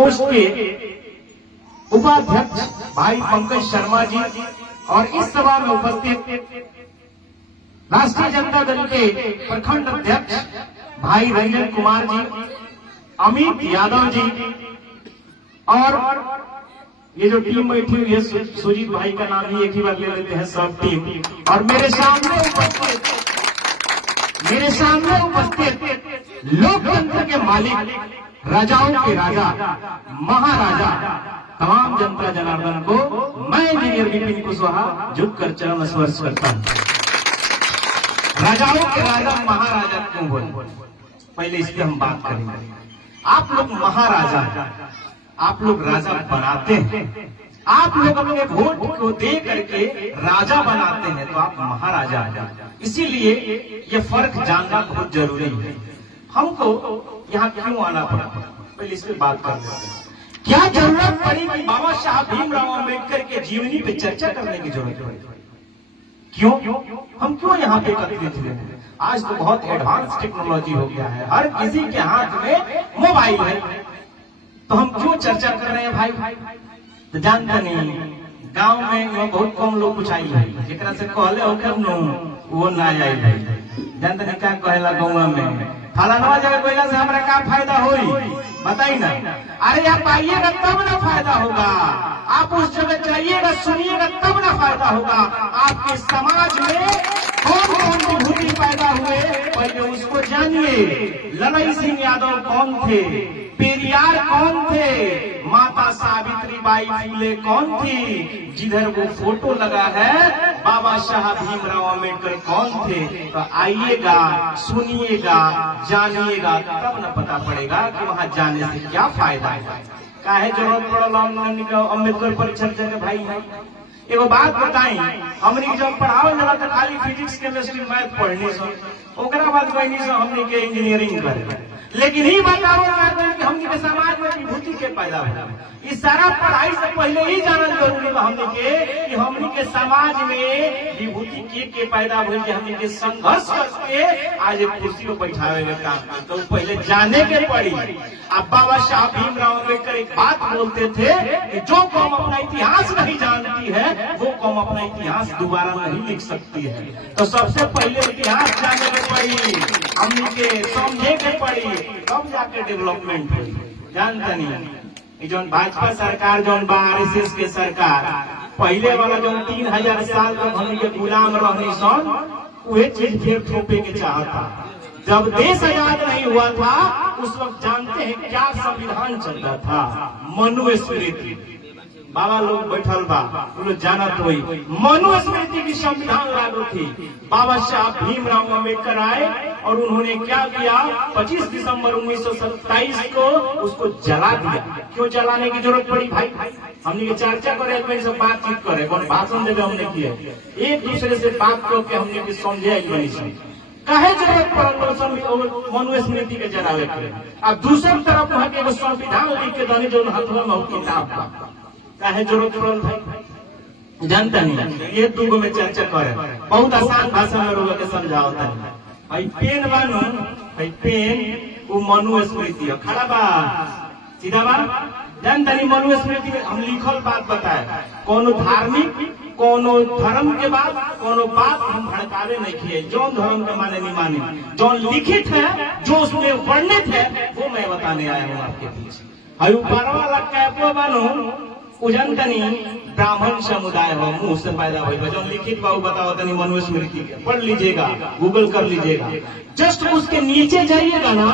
के उपाध्यक्ष भाई पंकज शर्मा जी और इस सभा में उपस्थित राष्ट्रीय जनता दल के प्रखंड अध्यक्ष भाई रंजन कुमार जी, अमित यादव जी और ये जो टीम बैठी हुई है, सुजीत भाई का नाम ही एक ही बार ले लेते हैं सब टीम, और मेरे सामने उपस्थित लोकतंत्र के मालिक, राजाओं के राजा, महाराजा, तमाम जनता जनार्दन को मैं इंजीनियर विपिन कुशवाहा झुककर चरण स्पर्श करता हूं। राजाओं के राजा महाराजा क्यों बोले, पहले इस पर हम बात करेंगे। आप लोग महाराजा, आप लोग राजा बनाते हैं, आप लोग अपने वोट को दे करके राजा बनाते हैं, तो आप महाराजा। इसीलिए ये फर्क जानना बहुत जरूरी है। हमको यहाँ क्यों आना पड़ा, पहले इस पर बात कर लेते हैं। क्या जरूरत पड़ी कि बाबा साहब भीमराव अम्बेडकर के जीवनी पे चर्चा करने की जरूरत पड़ी? क्यों हम क्यों यहाँ पे एकत्रित हुए? आज तो बहुत एडवांस टेक्नोलॉजी हो गया है, हर किसी के हाथ में मोबाइल है, तो हम क्यों चर्चा कर रहे हैं भाई? तो जानता नहीं, गांव में बहुत कम लोग कुछ आई है, जेकरा से कहले हो कब नो वो ना आई है। जानता नहीं क्या कहला गाँव में, फलाना जगह कोयला से हमारा क्या फायदा होई बताई ना? अरे आप आइएगा तब ना फायदा होगा, आप उस जगह जाइएगा, सुनिएगा तब ना फायदा होगा। आपके समाज में कौन कौन विभूति पैदा हुए पहले उसको जानिए। लड़ई सिंह यादव कौन थे, पेरियार कौन थे, माता सावित्रीबाई फुले कौन थी, जिधर वो फोटो लगा है बाबा साहब भीमराव अम्बेडकर कौन थे। तो आइएगा, सुनिएगा, जानिएगा, तब न पता पड़ेगा कि वहाँ जाने से क्या फायदा है। काहे जरूरत पड़ल अम्बेडकर पर चर्चा के भाई है? एगो बात बताई, हमने जब पढ़ाओ जरा तो खाली फिजिक्स केमिस्ट्री मैथ पढ़ने से, ओकरा बाद कहनी से हमने के इंजीनियरिंग करे, लेकिन ही बताओ कि हमने के समाज में विभूति के पैदा हुआ। इस सारा पढ़ाई से पहले ही जानना जरूरी बा हमने के कि हमने के समाज में विभूति के पैदा हुई, हमने के संघर्ष करके आज एक कुर्सी को बैठावे के काम, तो पहले जाने के पड़ी। अब बाबा साहब भीमराव अम्बेडकर एक बात बोलते थे कि जो कौम अपना इतिहास नहीं जानती है वो कौम अपना इतिहास दोबारा नहीं लिख सकती है। तो सबसे पहले इतिहास जानने के पड़ी, हमने के समझे के पड़ी, तब जाके डेवलपमेंट हुई। जानता नहीं, जो भाजपा सरकार, जो आरएसएस के सरकार, पहले वाला जो 3000 साल तक हमने के गुलाम रहनी सन, वही चीज फिर थोपे के चाहता। जब देश आजाद नहीं हुआ था उस वक्त जानते हैं क्या संविधान चलता था? मनुस्मृति। बाबा लोग बैठल बा, लोग जानत हुई मनुस्मृति की संविधान लागू थी। बाबा साहब भीमराव अम्बेडकर आए और उन्होंने क्या किया, 25 दिसंबर 1927 को उसको जला दिया। क्यों जलाने की जरूरत पड़ी भाई? हमने ये चर्चा करे, से बातचीत करे, कौन भाषण देवे हमने किया, एक दूसरे से बात करके हमने भी समझे काहे जरूरत पड़ल मनुस्मृति के जलावे के। अब दूसरी तरफ वहाँ के संविधान लिख के दानी जो हाथों में किताब का काहे जरूरत पड़ल भाई? जानता नहीं, ये दूगो में चर्चा करे, बहुत आसान भाषा में लोगों के समझाता है। भाई पेन बानो, भाई पेन वो मनुस्मृति खड़ा बा, सीधा बा। जानता नहीं, मनुस्मृति में हम लिखल बात बताए, कोनो धार्मिक, कोनो धर्म के बाद कोनो बात हम भड़कावे नहीं किए, जो धर्म के माने नहीं माने, जो लिखित है, जो उसमें वर्णित है, वो मैं बताने आया हूँ आपके बीच। हर ऊपर वाला कैपो बनो उजनतनी ब्राह्मण समुदाय हो, मुंह से पैदा हुई, जो लिखित बाबू बताओ तनी मनुस्मृति के पढ़ लीजिएगा, गूगल कर लीजिएगा। जस्ट उसके नीचे जाइएगा ना,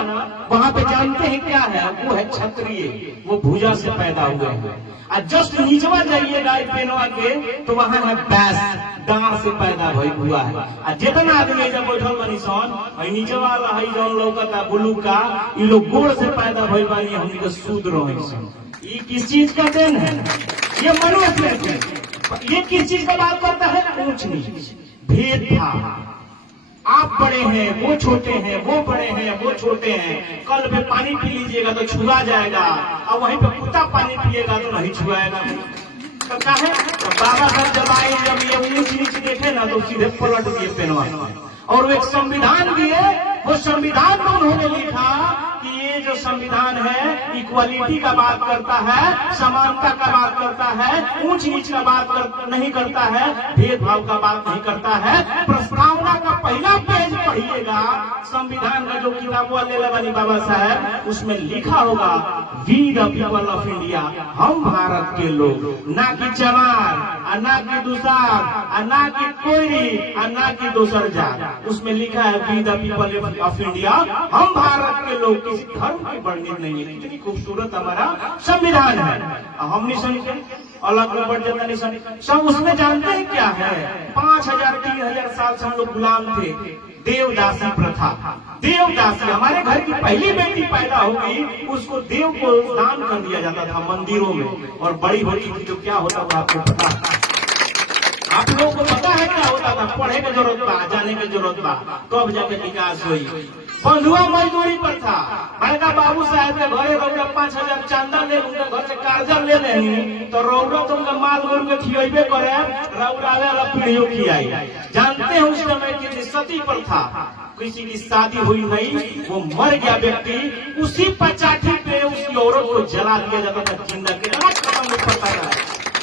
वहाँ पे जानते हैं क्या है? वो है क्षत्रिय, वो भुजा से पैदा हुए हैं। और जस्ट नीचवा जाइएगा पेनवा के, तो वहाँ है बैस, डांर से पैदा हुआ है। और जितना आदमी जब बैठल बनी सन, नीचे वाला है जो लौकता बुलू का, ये लोग गोड़ से पैदा हुई बानी, हमने के शूद्र रही सन। ये किस चीज का देन है? ये मनुस्मृति। ये किस चीज का बात करता है? ऊंच नीच, भेदभाव। आप बड़े हैं, वो छोटे हैं, वो बड़े हैं, वो छोटे हैं। कल में पानी पी लीजिएगा तो छुआ जाएगा, और वहीं पे कुत्ता पानी पिएगा तो नहीं छुआएगा। तो क्या है? तो बाबा साहब जब आए, जब ये ऊंच नीच देखे ना, तो सीधे पलट दिए पेनवा और एक संविधान दिए वो संविधान में उन्होंने लिखा कि ये जो संविधान है इक्वालिटी का बात करता है, समानता का बात करता है, ऊंच नीच का बात नहीं करता है, भेदभाव का बात नहीं करता है। प्रस्तावना का पहला पेज पढ़िएगा, संविधान का जो किताब ले बनी बाबा साहब, उसमें लिखा होगा we the people of India, हम भारत के लोग, ना कि चमार, ना कि दुसार, ना कि कोयरी, ना कि दोसर जात। उसमें लिखा है we the people of India, हम भारत के लोग, किसी धर्म की वर्णित नहीं है। कितनी खूबसूरत हमारा संविधान है। हम नहीं सुनते अलग बढ़ जाता नहीं सुनते सब। उसमें जानते हैं क्या है? 5000 3000 साल से हम लोग गुलाम थे। देवदासी प्रथा, देवदासी, हमारे घर की पहली बेटी पैदा हो गई, उसको देव को दान कर दिया जाता था मंदिरों में, और बड़ी होती थी तो क्या होता था आपको पता? आप लोगों को पता है क्या होता था? पढ़े की जरूरत बा, जाने की जरूरत बा, कब जाके विकास हुई। बंधुआ मजदूरी पर था। बड़का बाबू साहब के घरे रौरा 5000 चांदा ले, उनके घर से कर्जा ले लेनी तो रौरा तो उनका माल गोर के खियेबे करे, रौरा वाला पीढ़ियों खियाई। जानते हैं उस समय की सती पर था, किसी की शादी हुई नहीं, वो मर गया व्यक्ति, उसी पचाठी पे उसकी औरत को जला दिया जाता था जिंदा। कितना खत्म पड़ता था,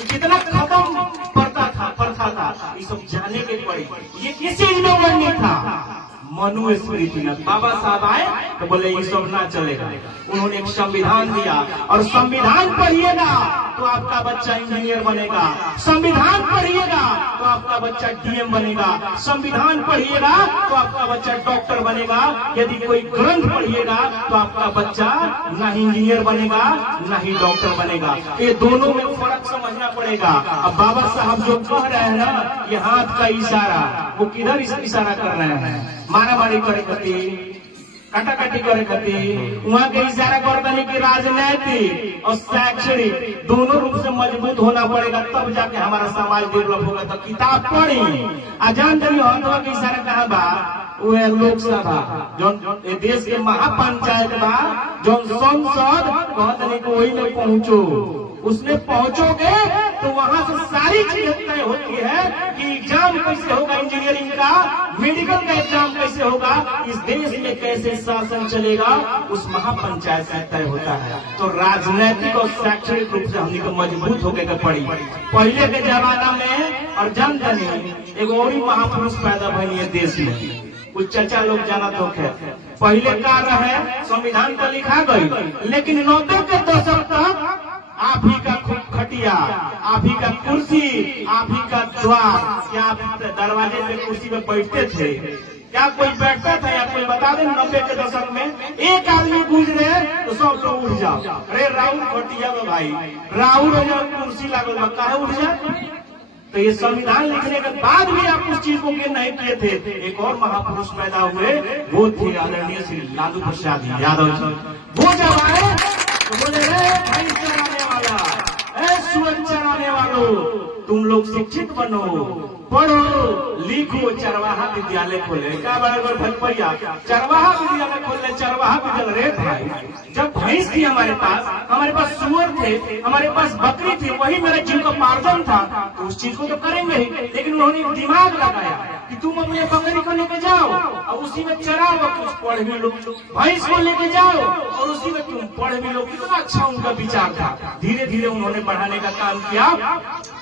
कितना खत्म प्रथा था, ये सब जाने के पड़ी। ये किसी में वर्णित था, मनुस्मृति में। बाबा साहब आए तो बोले ये सब ना चलेगा। उन्होंने एक संविधान दिया, और संविधान पढ़िएगा तो आपका बच्चा इंजीनियर बनेगा, संविधान पढ़िएगा तो आपका बच्चा डीएम बनेगा, संविधान पढ़िएगा तो आपका बच्चा डॉक्टर बनेगा। यदि कोई ग्रंथ पढ़िएगा तो आपका बच्चा ना इंजीनियर बनेगा ना ही डॉक्टर बनेगा। ये दोनों में फर्क समझना पड़ेगा। अब बाबा साहब जो कह रहे हैं ना, ये हाथ का इशारा, वो किधर इशारा कर रहे हैं? मारामारी करे खातिर, कटाकटी करे खातिर, वहाँ के इशारा करता नहीं कि राजनैतिक और शैक्षणिक दोनों रूप से मजबूत होना पड़ेगा, तब जाके हमारा समाज डेवलप होगा। तो किताब पढ़ी, अजान दरी हथवा के इशारा कहाँ बा? वो है लोकसभा, जो देश के महापंचायत बा, जो संसद कहते नहीं को वही में पहुंचो। उसमें पहुंचोगे तो वहां से सारी चीजें तय होती है कि एग्जाम कैसे होगा, इंजीनियरिंग का, मेडिकल का एग्जाम कैसे होगा, इस देश में कैसे शासन चलेगा, उस महापंचायत से तय होता है। तो राजनीतिक और शैक्षणिक रूप से हमने को मजबूत होकर पड़ी। पहले के जमाना में और जनता ने एक और महापुरुष पैदा बनी है देश में, कुछ चर्चा लोग जाना तो है। पहले का रहे, संविधान तो लिखा गई, लेकिन 90 के दशक तक आप ही का खटिया, आप ही का कुर्सी, आप ही का द्वार, क्या आप दरवाजे पे कुर्सी पे बैठते थे? क्या कोई बैठता था? या कोई बता दें 90 के दशक में एक आदमी गुजरे तो सब लोग उठ जाओ, अरे राहुल खटिया में भाई, राहुल कुर्सी लागल बक्का है, उठ जाए। तो ये संविधान लिखने के बाद भी आप उस चीज को नहीं किए थे। एक और महापुरुष पैदा हुए, वो थे आदरणीय श्री लालू प्रसाद यादव जी। वो जब आए तो बोले, भाई चलाने वाला, सूरज चलाने वालों, तुम लोग शिक्षित बनो, पढ़ो लिखो, चरवाहा विद्यालय खोले। क्या बराबर भटपरिया चरवाहा विद्यालय खोले, चरवाहा विद्यालय। रे भाई, जब भैंस थी हमारे पास सुअर थे, हमारे पास बकरी थी, वही मेरा जीविकोपार्जन था, तो उस चीज को तो करेंगे ही। लेकिन उन्होंने एक दिमाग लगाया कि तुम अपने बकरी को लेके जाओ और उसी में चराओ, कुछ पढ़ भी लो, भैंस को लेके जाओ और उसी में तुम पढ़ भी लो। कितना अच्छा उनका विचार था। धीरे धीरे उन्होंने बढ़ाने का काम किया,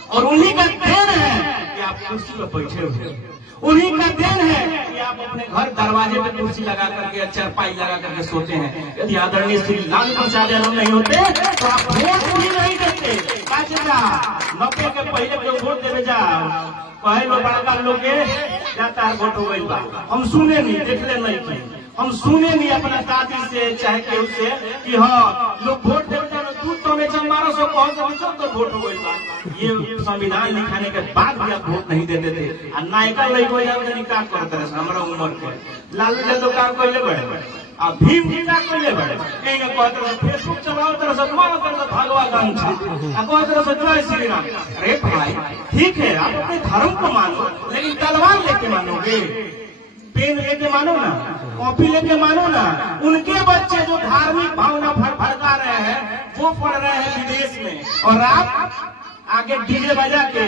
और उन्हीं का देन है कि आप कुर्सी पर बैठे हुए, उन्हीं का देन है कि आप अपने घर दरवाजे पे कुर्सी लगा करके, चारपाई लगा करके सोते हैं। यदि आदरणीय श्री लालू प्रसाद यादव नहीं होते तो आप वोट भी नहीं देते। 90 के पहले जो वोट देवे जाओ, पहले बड़का लोग जाता है वोट हो गई बा, हम सुने नहीं, देखले नहीं थे, हम सुने नहीं अपना दादी से चाहे केहू से कि हाँ लोग वोट देते हैं, दूध तो में जब 1200 तो वोट हो गई बा। ये संविधान लिखाने के बाद भी आप वोट नहीं देते थे। नायका लई हो जाए क्या करते रहे हमारा उम्र के लालू यादव का कोई बड़े, अब भीम जी का कोई बड़े, फेसबुक चलाओ तरह से भागवा गांव तरह से जय श्री राम। अरे भाई ठीक है, आप अपने धर्म को मानो, लेकिन तलवार लेके मानोगे, पेन लेके मानो ना, कॉपी लेके मानो ना। उनके बच्चे जो धार्मिक भावना भड़का रहे हैं वो पढ़ रहे हैं विदेश में, और आगे डीजे बजा के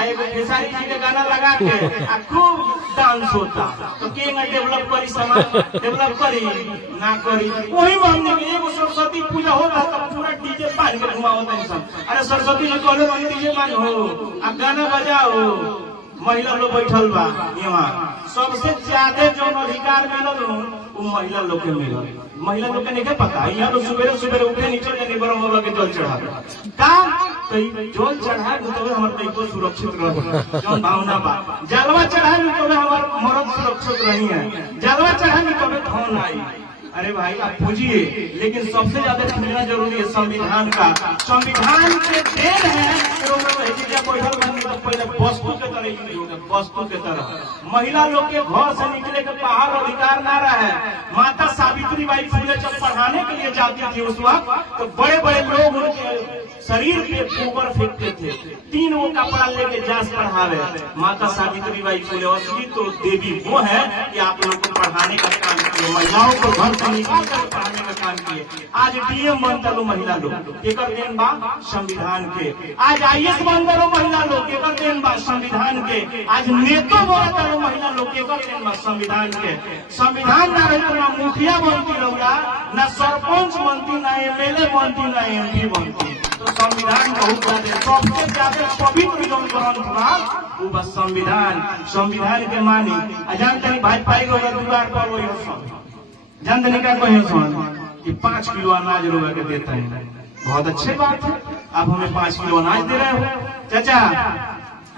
एगो खेसारी जी के गाना लगा के खूब डांस होता। तो के डेवलप करी, समाज डेवलप करी ना करी। वही मामले में एगो सरस्वती पूजा होता तो पूरा डीजे बांध के घुमावता है सब। अरे सरस्वती जी कहले डीजे बांध हो आ गाना बजाओ, महिला लोग बैठल बा यहाँ। सबसे ज्यादा जो अधिकार मिलल वो महिला लोग के मिलल। महिला लोग के नहीं पता, यहाँ लोग सुबह सुबह उठे नीचे जाने ब्रह्म बाबा के जल चढ़ा का तो जल चढ़ा तो हमारे को सुरक्षित रह जो भावना बा। जलवा चढ़ा तो हमारे मर्द सुरक्षित रही है, जलवा चढ़ा तो धन आई। अरे भाई आप पूजिए, लेकिन सबसे ज्यादा समझना जरूरी है संविधान का। संविधान के देन है तो पहले वस्तु के तरह, वस्तु के तरह महिला लोग के घर से निकले के बाहर अधिकार ना रहे। माता सावित्री बाई फुले जब पढ़ाने के लिए जाती थी उस वक्त तो बड़े बड़े लोग उनके शरीर पे गोबर फेंकते थे, 3 वो कपड़ा लेके जास पढ़ावे। माता सावित्री बाई फुले असली तो देवी वो है कि आप लोगों को पढ़ाने का काम किए, महिलाओं को घर से निकाल कर पढ़ाने का काम किए। आज डीएम बनता लो महिला लोग, एक देन बा संविधान के। आज IAS बनता लो महिला लोग, एक देन बा संविधान के। आज नेता बनता लो महिला लोग, एक देन बा संविधान के। संविधान ना रहे तो ना मुखिया बनती रहोगा, ना सरपंच बनती, ना MLA बनती, ना MP बनती। तो संविधान बहुत ज्यादा, सबसे ज्यादा पवित्र जो ग्रंथ बा वो बस संविधान। संविधान के मानी जानते नहीं भाजपा को दुआर पर वही जानते नहीं क्या कहे कि 5 किलो अनाज रोगा के देता है। बहुत अच्छी बात है, आप हमें 5 किलो अनाज दे रहे हो। चाचा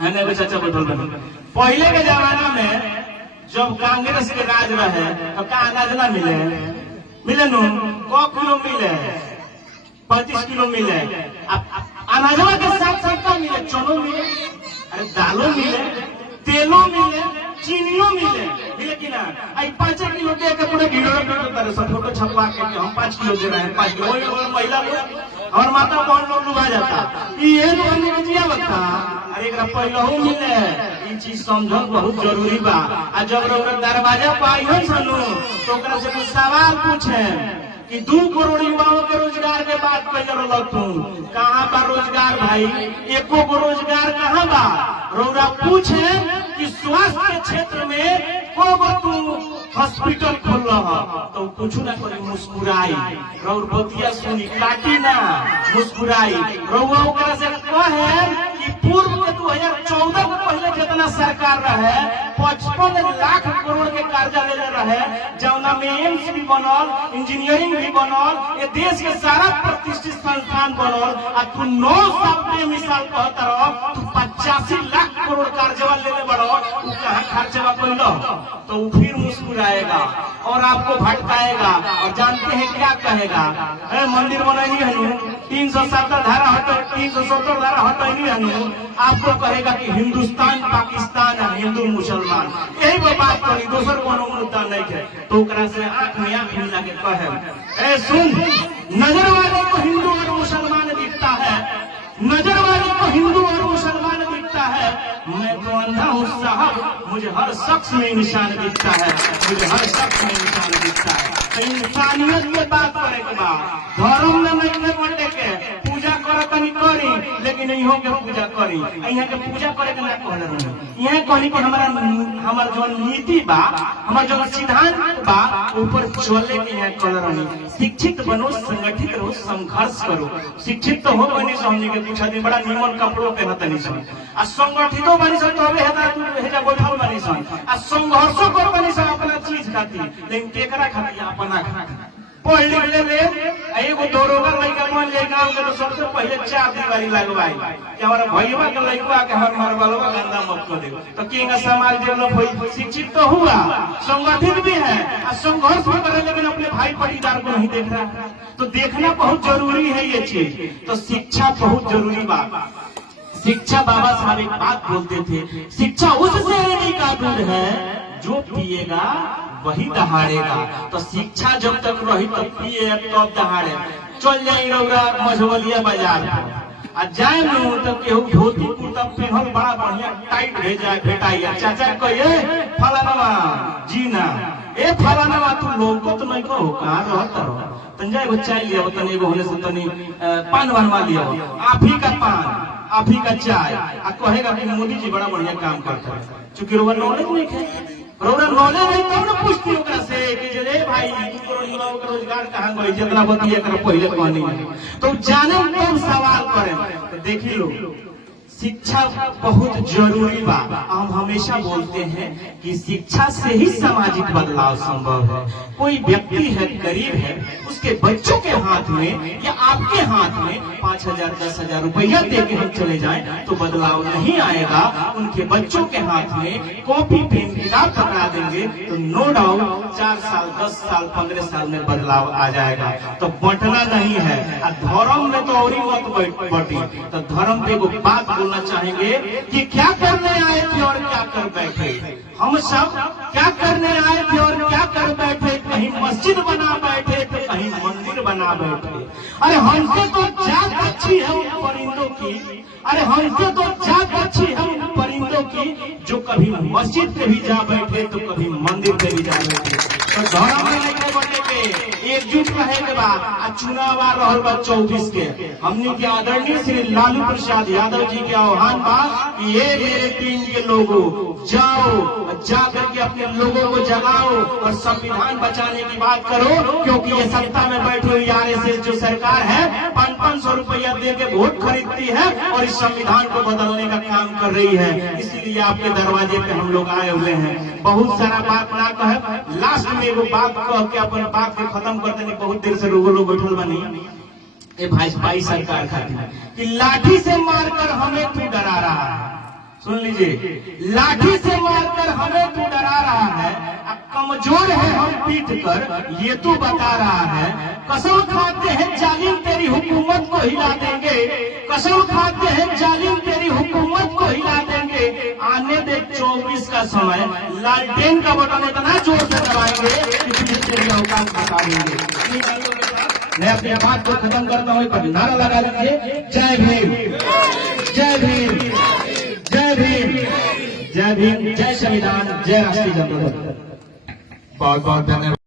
है चाचा बदल बने। पहले के जमाना में जब कांग्रेस के राज रहे तो क्या अनाज ना मिले, मिले नो को किलो मिले, 35 किलो मिले। अनाजवा के साथ साथ क्या मिले, चनो मिले, अरे दालों मिले, तेलों मिले, चीनियों मिले, मिले कि ना। 5 किलो दे के पूरे वीडियो फोटो छपवा के हम 5 किलो दे रहे हैं, 5 किलो। वही महिला लोग और माता बहन लोग डूबा जाता ये बचिया बता। अरे एक पहलू मिले, ये चीज समझल बहुत जरूरी बा। आ जब दरवाजा पाई हो सनू तो से कुछ सवाल पूछे कि 2 करोड़ युवाओं के रोजगार के बात कर तू कहाँ बा रोजगार भाई, एको को रोजगार कहाँ बा। रौरा पूछे कि स्वास्थ्य के क्षेत्र में को तू हॉस्पिटल खोल रहा तो कुछ ना करी, मुस्कुराई। रौर बतिया सुनी काटी ना, मुस्कुराई। रौआ ओकरा से कहे कि पूर्व के 2014 के पहले जितना सरकार रहे 55 लाख करोड़ के कर्जा ले रहे, जौना में एम्स भी बनल, इंजीनियरिंग भी बनल, ये देश के सारा प्रतिष्ठित संस्थान बनल। आ तू 9 साल पे मिसाल कहता रहो तू 85 लाख करोड़ कर्जवा ले बड़ो, कहाँ खर्चवा कैलो तो वो फिर मुस्कुराएगा और आपको भटकाएगा। और जानते हैं क्या कहेगा, मंदिर बनाई है 370 धारा हटो, 370 धारा हटोगी है। आपको कहेगा कि हिंदुस्तान पाकिस्तान है, हिंदू मुसलमान, यही वो बात करी, दोसर कोनो मुद्दा नहीं है। तो ओकरा से आंख में आंख मिला के कहे सुन, नजर वाले को हिंदू और मुसलमान दिखता है, नजर वाले को हिंदू और मुसलमान दिखता है। मैं तो अंधा हूँ साहब, मुझे हर शख्स में निशान दिखता है, मुझे हर शख्स में निशान दिखता है। तो इंसानियत के बात करे के बाद धर्म में नहीं बटे के पूजा करतनी करी, लेकिन इहो के पूजा करी। यहाँ के पूजा करे के ना कहले रही, यहाँ कहनी कि हमारा जो नीति बा, हमारा जो सिद्धांत बा ऊपर चले के यहाँ कहले रही। शिक्षित बनो, संगठित रहो, संघर्ष करो। शिक्षित तो हो बनी समझी के पूछा दी बड़ा निमन कपड़ों पहनतनी सन, आ संगठितो बनी सन तो हेजा बैठल बनी सन, आ संघर्षो कर बनी सन अपना चीज खाती, लेकिन केकरा खाती अपना खाती। पढ़ लिख ले एगो दरोगा लड़का बन जाए गाँव के तो सबसे पहले 4 दीवारी लगवाई कि हमारा भैया के लड़का के हमारे मरवालवा गंदा मत कर दे। तो केगा समाज डेवलप हुई, शिक्षित तो हुआ, संगठित भी है, और संघर्ष भी करे, लेकिन अपने भाई पटीदार को नहीं देख रहा। तो देखना बहुत जरूरी है ये चीज। तो शिक्षा बहुत जरूरी बात। शिक्षा बाबा साहब एक बात बोलते थे, शिक्षा उस श्रेणी का दूध है जो पिएगा वही दहाड़ेगा। तो शिक्षा जब तक रही तब पिए तब दहाड़े। चल जाई रौरा मझवलिया बाजार आ जाए नु तब केहू धोती कुर्ता पहनल बड़ा बढ़िया टाइट भेटाइया। चाचा कहे फलाना जी ना, ए फलाना तू लोगो तो नहीं कहो कहाँ रहता रहो, तंजा एगो चाय लिया, तनी एगो होले से तनी पान बनवा लिया, आप ही का पान आप ही का चाय आ कहेगा कि मोदी जी बड़ा बढ़िया काम करता है। चूंकि रोवन नॉलेज नहीं है, रोवन नॉलेज नहीं तब ना पूछती ओकरा से कि रे भाई तू रोजगार कहाँ गई, जितना बतिया कर पहले कहनी तो जाने तब सवाल करें। तो देख लो शिक्षा बहुत जरूरी बा। हम हमेशा बोलते हैं कि शिक्षा से ही सामाजिक बदलाव संभव है। कोई व्यक्ति है गरीब है, उसके बच्चों के हाथ में या आपके हाथ में 5,000 10,000 रुपया दे के हम चले जाएं तो बदलाव नहीं आएगा। उनके बच्चों के हाथ में कॉपी पेन किताब पकड़ा देंगे तो नो डाउट 4 साल 10 साल 15 साल में बदलाव आ जाएगा। तो बंटना नहीं है। धर्म में तो और ही मत बटी। तो धर्म पे एक बात बोलना चाहेंगे कि क्या करने आए थे और क्या कर बैठे। हम सब क्या करने आए थे और क्या कर बैठे। कहीं मस्जिद बना बैठे तो कहीं मंदिर बना बैठे। अरे हमसे तो जात अच्छी है उन परिंदों की, अरे हमसे तो जात अच्छी है उन परिंदों की जो कभी मस्जिद पे भी जा बैठे तो कभी मंदिर पे भी जा बैठे। तो धर्म में नहीं बटेंगे, एकजुट रहे के बाद चुनाव आ रहा बा 24 के। हमने के आदरणीय श्री लालू प्रसाद यादव जी के आह्वान बा कि ये मेरे टीम के लोगों जाओ, जाकर के अपने लोगों को जगाओ और संविधान बचाने की बात करो। क्योंकि ये सत्ता में बैठी हुई आरएसएस जो सरकार है 500-500 रुपया दे के वोट खरीदती है और इस संविधान को बदलने का काम कर रही है। इसीलिए आपके दरवाजे पे हम लोग आए हुए हैं। बहुत सारा बात ना कहे, लास्ट में एगो बात कह के अपन बात के खत्म कर देंगे। बहुत देर से लोग बैठल बनी ये भाई सरकार खाती कि लाठी से मारकर हमें तू डरा रहा है। सुन लीजिए, लाठी से मारकर हमें तू डरा रहा है, कमजोर है हम पीट कर ये तू बता रहा है। कसम खाते हैं जालिम तेरी हुकूमत को हिला देंगे, कसम खाते हैं जालिम तेरी हुकूमत को हिला देंगे। आने दे 24 का समय, लालटेन का बटन इतना जोर से दबाएंगे कि तेरी औकात बता देंगे। मैं अपनी बात को खत्म करता हूँ, पर नारा लगा लीजिए, जय भीम, जय भीम, जय भीम, जय भीम, जय संविधान, जय राष्ट्रीय जनता दल। बहुत बहुत धन्यवाद।